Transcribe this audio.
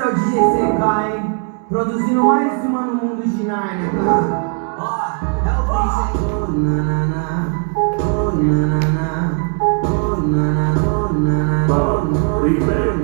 Esse é o DJ CK, hein? Produzindo mais uma no mundo de Narnia. Ó, é o bicho, hein? Oh, nanana, oh, nanana, oh, nanana, oh, nanana, oh, nanana.